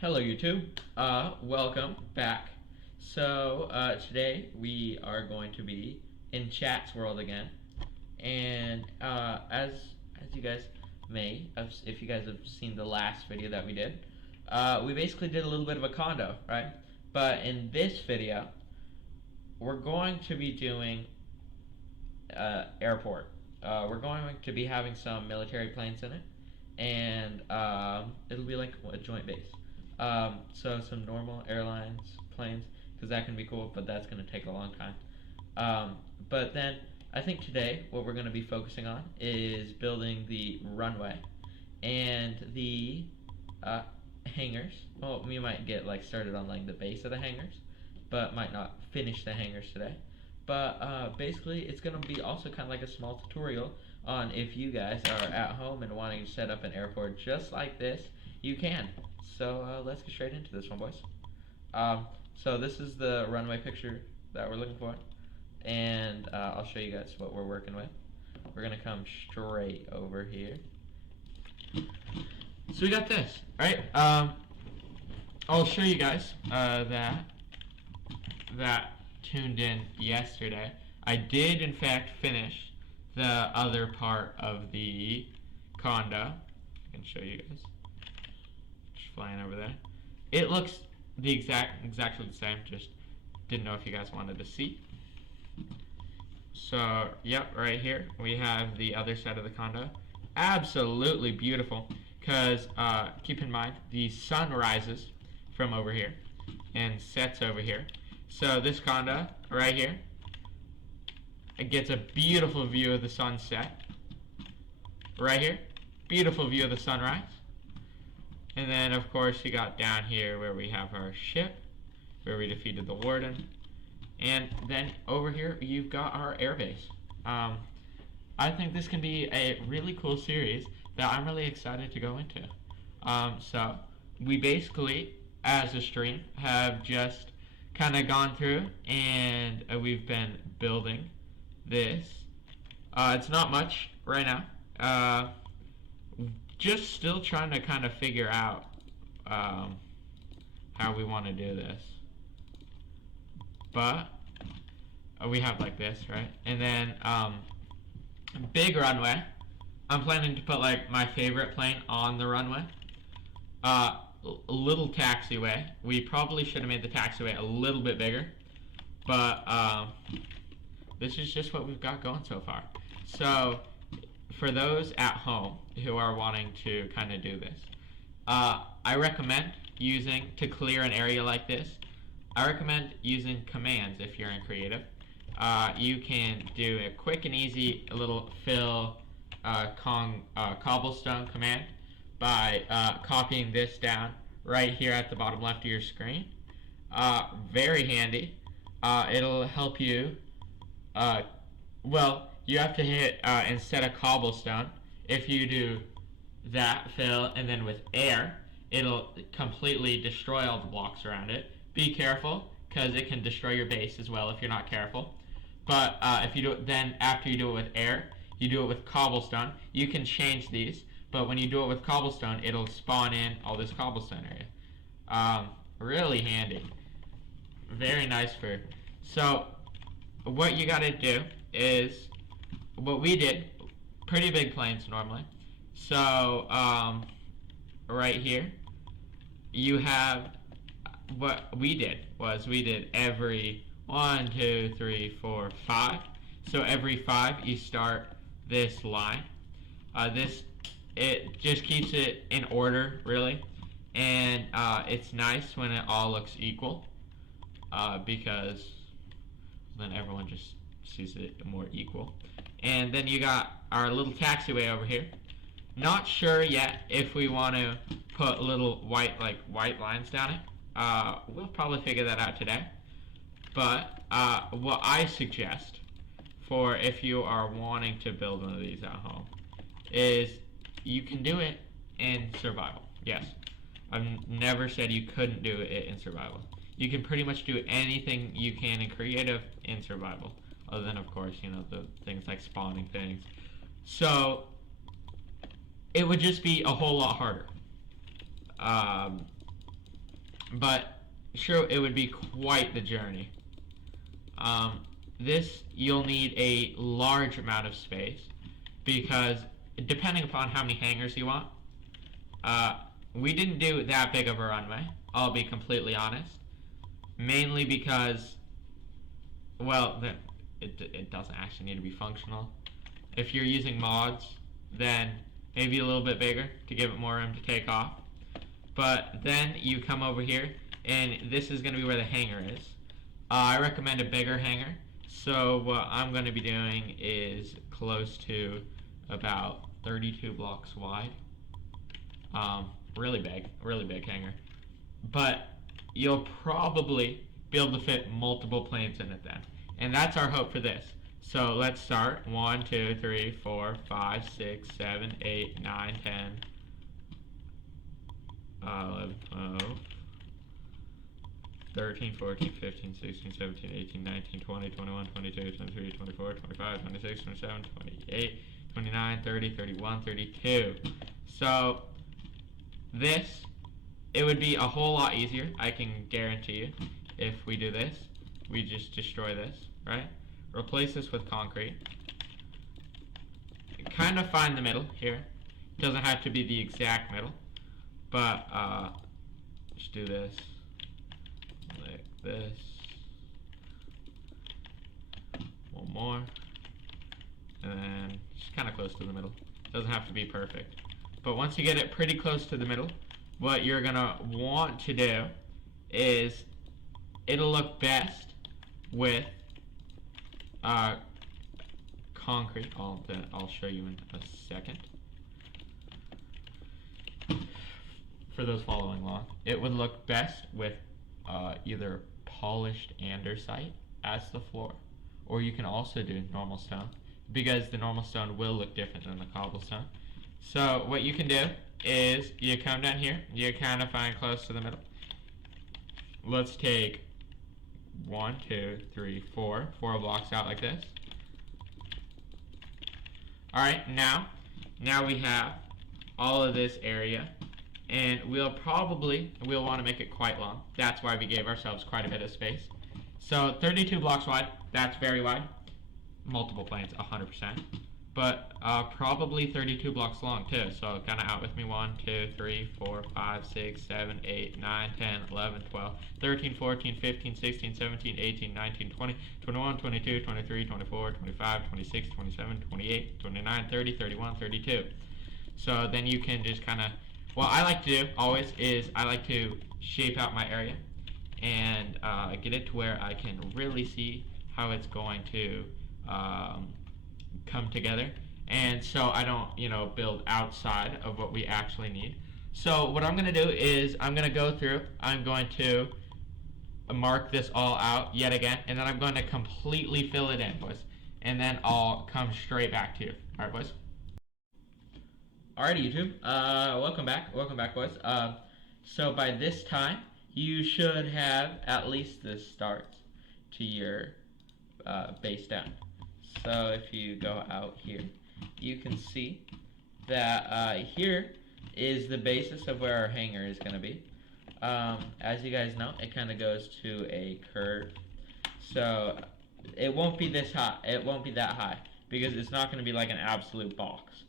Hello YouTube, welcome back. Today we are going to be in Chat's world again, and as you guys may have, if you guys have seen the last video that we did, we basically did a little bit of a condo, right? But in this video, we're going to be doing airport. We're going to be having some military planes in it, and it'll be like a joint base. So some normal airlines planes, because that can be cool, but that's going to take a long time. But then I think today what we're going to be focusing on is building the runway and the hangars. Well, we might get like started on like the base of the hangars, but might not finish the hangars today. But basically, it's going to be also kind of like a small tutorial on if you guys are at home and wanting to set up an airport just like this, you can. So let's get straight into this one, boys. So this is the runway picture that we're looking for, and I'll show you guys what we're working with. We're going to come straight over here. So we got this, right? I'll show you guys that tuned in yesterday. I did in fact finish the other part of the condo. I can show you guys. Just flying over there. It looks exactly the same, just didn't know if you guys wanted to see. So, yep, right here we have the other side of the condo. Absolutely beautiful, because keep in mind the sun rises from over here and sets over here. So this condo right here, it gets a beautiful view of the sunset. Right here, beautiful view of the sunrise. And then of course you got down here where we have our ship, where we defeated the warden. And then over here you've got our airbase. I think this can be a really cool series that I'm really excited to go into. So we basically, as a stream, have just kind of gone through and we've been building this. It's not much right now. Just still trying to kind of figure out how we want to do this. But we have like this, right? And then big runway. I'm planning to put like my favorite plane on the runway. A little taxiway. We probably should have made the taxiway a little bit bigger, but this is just what we've got going so far. So for those at home who are wanting to kind of do this, I recommend using, to clear an area like this, I recommend using commands if you're in creative. You can do a quick and easy little fill cobblestone command by copying this down right here at the bottom left of your screen. Very handy. It'll help you. Well, you have to hit instead of cobblestone. If you do that fill and then with air, it'll completely destroy all the blocks around it. Be careful, because it can destroy your base as well if you're not careful. But if you do it, then after you do it with air, you do it with cobblestone. You can change these, but when you do it with cobblestone, it'll spawn in all this cobblestone area. Really handy. Very nice for. So what you gotta do is what we did. Pretty big planes normally. So right here, you have what we did was we did every 1, 2, 3, 4, 5. So every 5 you start this line. It just keeps it in order, really, and it's nice when it all looks equal, because then everyone just sees it more equal. And then you got our little taxiway over here. Not sure yet if we want to put little white lines down it. We'll probably figure that out today. But what I suggest for if you are wanting to build one of these at home is you can do it in survival. Yes, I've never said you couldn't do it in survival. You can pretty much do anything you can in creative in survival, other than of course, you know, the things like spawning things. So it would just be a whole lot harder. but sure, it would be quite the journey. This, you'll need a large amount of space because depending upon how many hangars you want, we didn't do that big of a runway, I'll be completely honest. Mainly because, well, it doesn't actually need to be functional. If you're using mods, then maybe a little bit bigger to give it more room to take off. But then you come over here, and this is going to be where the hangar is. I recommend a bigger hangar. So what I'm going to be doing is close to about 32 blocks wide. Really big hangar. But you'll probably be able to fit multiple planes in it then. And that's our hope for this. So let's start. 1, 2, 3, 4, 5, 6, 7, 8, 9, 10, 11, 12, 13, 14, 15, 16, 17, 18, 19, 20, 21, 22, 23, 24, 25, 26, 27, 28, 29, 30, 31, 32. So this, it would be a whole lot easier, I can guarantee you, if we do this. We just destroy this, right? Replace this with concrete. Kind of find the middle here. It doesn't have to be the exact middle, but just do this like this. One more, and then just kind of close to the middle. Doesn't have to be perfect, but once you get it pretty close to the middle, what you're gonna want to do is it'll look best with concrete. I'll show you in a second. For those following along, it would look best with either polished andesite as the floor, or you can also do normal stone, because the normal stone will look different than the cobblestone. So what you can do is you come down here, you kind of find close to the middle. Let's take 1, 2, 3, 4 blocks out like this. Alright, now we have all of this area, and we'll want to make it quite long. That's why we gave ourselves quite a bit of space. So 32 blocks wide, that's very wide. Multiple planes, 100%. But probably 32 blocks long too. So kind of out with me. 1, 2, 3, 4, 5, 6, 7, 8, 9, 10, 11, 12, 13, 14, 15, 16, 17, 18, 19, 20, 21, 22, 23, 24, 25, 26, 27, 28, 29, 30, 31, 32. So then you can just kind of, what I like to do always is I like to shape out my area and get it to where I can really see how it's going to come together, and so I don't build outside of what we actually need. So what I'm going to do is I'm going to go through, I'm going to mark this all out yet again, and then I'm going to completely fill it in, boys, and then I'll come straight back to you. Alright, boys? Alrighty, YouTube, welcome back, boys. So by this time you should have at least the start to your base down. So if you go out here, you can see that here is the basis of where our hangar is going to be. As you guys know, it kind of goes to a curve. So it won't be this high. It won't be that high because it's not going to be like an absolute box.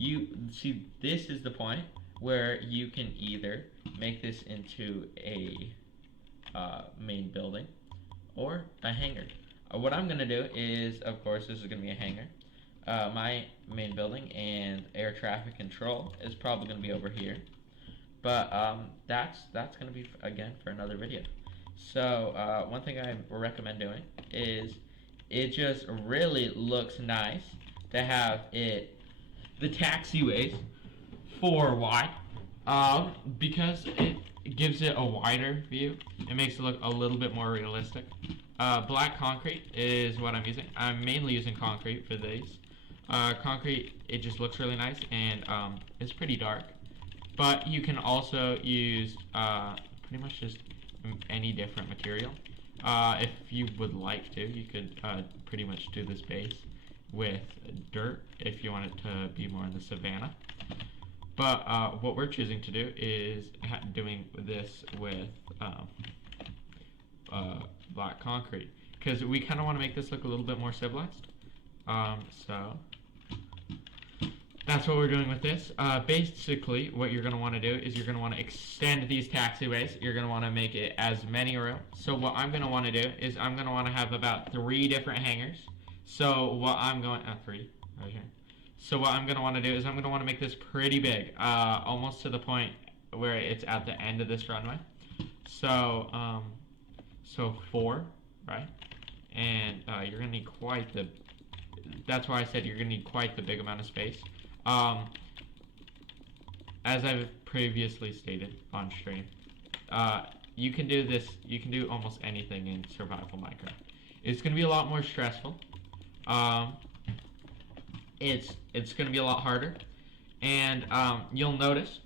You see, this is the point where you can either make this into a main building or a hangar. What I'm going to do is, of course, this is going to be a hangar. My main building and air traffic control is probably going to be over here. But that's going to be, again, for another video. So one thing I recommend doing is it just really looks nice to have the taxiways 4 wide because it gives it a wider view. It makes it look a little bit more realistic. Black concrete is what I'm using. I'm mainly using concrete for these. Concrete, it just looks really nice, and it's pretty dark. But you can also use pretty much just any different material. If you would like to, you could pretty much do this base with dirt if you want it to be more in the savanna. But what we're choosing to do is doing this with black concrete, because we kind of want to make this look a little bit more civilized. So that's what we're doing with this. Basically, what you're going to want to do is you're going to want to extend these taxiways. You're going to want to make it as many room. So what I'm going to want to do is I'm going to want to have about 3 different hangars. So what I'm going, 3 right here. So what I'm going to want to do is I'm going to want to make this pretty big, almost to the point where it's at the end of this runway. So, so 4, right? And you're going to need quite the, that's why I said you're going to need quite the big amount of space. As I've previously stated on stream, you can do this, you can do almost anything in survival Minecraft. It's going to be a lot more stressful. It's going to be a lot harder, and you'll notice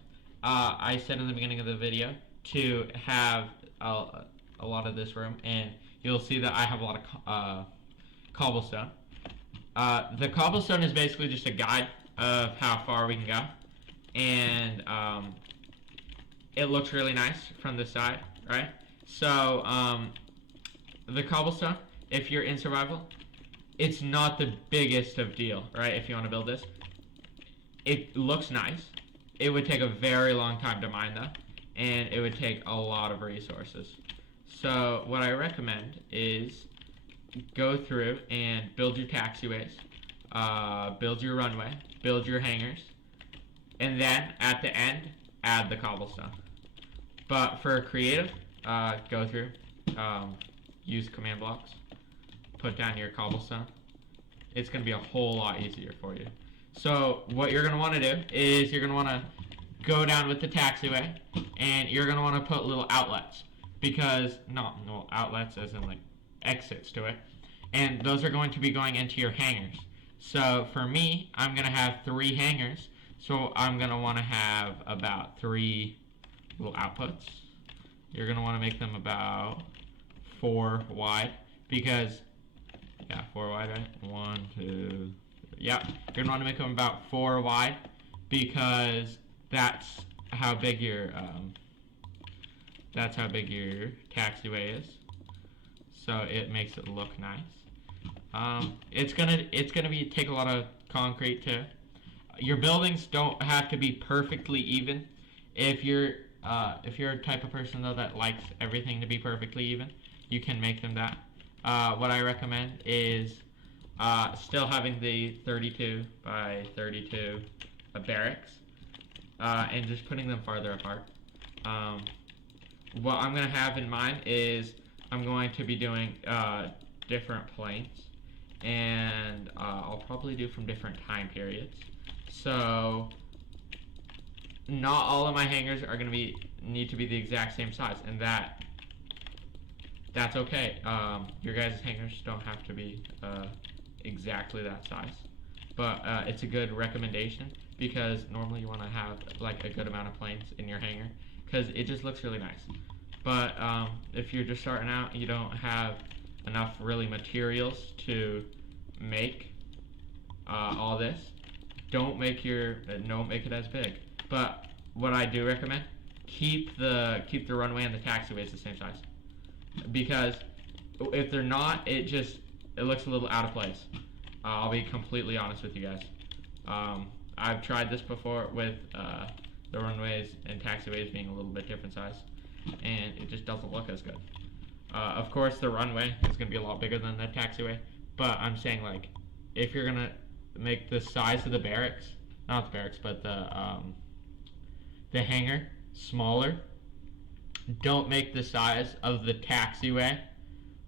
I said in the beginning of the video to have a lot of this room, and you'll see that I have a lot of cobblestone. The cobblestone is basically just a guide of how far we can go, and it looks really nice from the side, right? So the cobblestone, if you're in survival, it's not the biggest of deal, right? If you want to build this, it looks nice. It would take a very long time to mine though, and it would take a lot of resources. So what I recommend is go through and build your taxiways, build your runway, build your hangars, and then at the end add the cobblestone. But for creative, go through, use command blocks, put down your cobblestone. It's going to be a whole lot easier for you. So what you're going to want to do is you're going to want to go down with the taxiway, and you're going to want to put little outlets, because no outlets as in like exits to it, and those are going to be going into your hangars. So for me, I'm going to have 3 hangars, so I'm going to want to have about 3 little outputs. You're going to want to make them about 4 wide, because 4 wide, right? 1, 2, yeah. You're going to want to make them about 4 wide, because that's how big your taxiway is. So it makes it look nice. It's gonna take a lot of concrete too. Your buildings don't have to be perfectly even. If you're a type of person though that likes everything to be perfectly even, you can make them that. What I recommend is still having the 32 by 32 barracks, and just putting them farther apart. What I'm going to have in mind is I'm going to be doing different planes, and I'll probably do from different time periods. So not all of my hangars are going to need to be the exact same size, and that's okay. Your guys' hangars don't have to be exactly that size, but it's a good recommendation, because normally you want to have like a good amount of planes in your hangar, because it just looks really nice. But if you're just starting out, you don't have enough really materials to make all this, don't make it as big. But what I do recommend, keep the runway and the taxiways the same size, because if they're not, it looks a little out of place. I'll be completely honest with you guys. I've tried this before with the runways and taxiways being a little bit different size, and it just doesn't look as good. Of course, the runway is going to be a lot bigger than the taxiway, but I'm saying, like, if you're going to make the size of the barracks, not the barracks, but the hangar smaller, don't make the size of the taxiway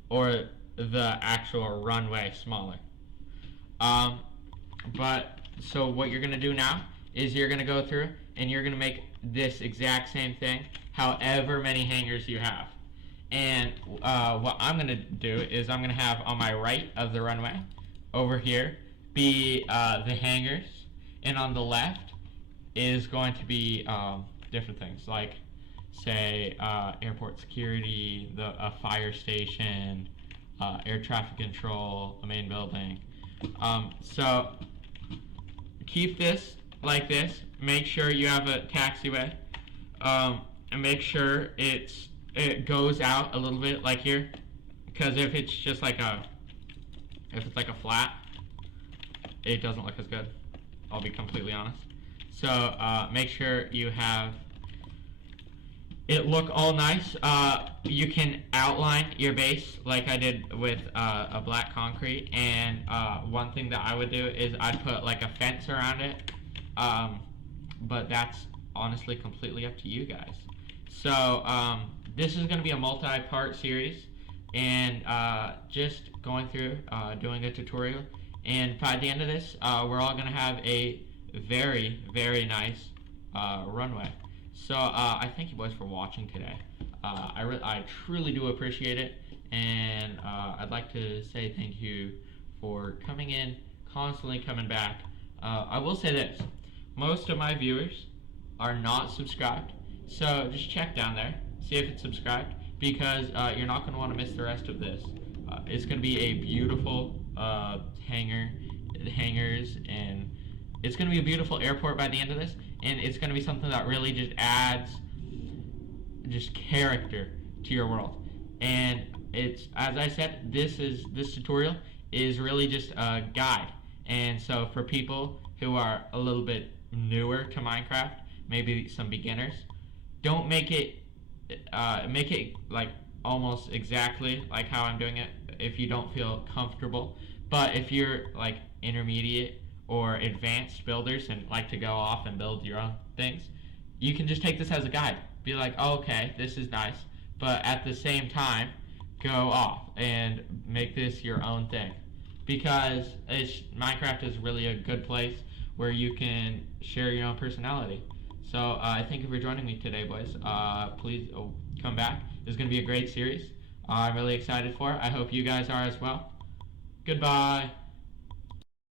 or the actual runway smaller. But so what you're going to do now is you're going to go through and you're going to make this exact same thing however many hangars you have. And what I'm going to do is I'm going to have on my right of the runway over here be the hangars, and on the left is going to be different things, like say airport security, a fire station, air traffic control, a main building. So keep this like this, make sure you have a taxiway, and make sure it goes out a little bit like here, because if it's just like a flat, it doesn't look as good. I'll be completely honest. So make sure you have it look all nice. You can outline your base like I did with a black concrete, and one thing that I would do is I'd put like a fence around it, but that's honestly completely up to you guys. So this is going to be a multi-part series, and just going through doing a tutorial, and by the end of this we're all going to have a very, very nice runway. So I thank you boys for watching today. I truly do appreciate it, and I'd like to say thank you for coming in, constantly coming back. I will say this, most of my viewers are not subscribed, so just check down there, see if it's subscribed, because you're not going to want to miss the rest of this. It's going to be a beautiful hangars, and it's going to be a beautiful airport by the end of this, and it's going to be something that really just adds just character to your world. And it's, as I said, this tutorial is really just a guide. And so for people who are a little bit newer to Minecraft, maybe some beginners, don't make it like almost exactly like how I'm doing it if you don't feel comfortable. But if you're like intermediate or advanced builders and like to go off and build your own things, you can just take this as a guide. Be like, oh, okay, this is nice, but at the same time, go off and make this your own thing. Because Minecraft is really a good place where you can share your own personality. So I thank you for joining me today, boys. Please come back. This is going to be a great series. I'm really excited for it. I hope you guys are as well. Goodbye.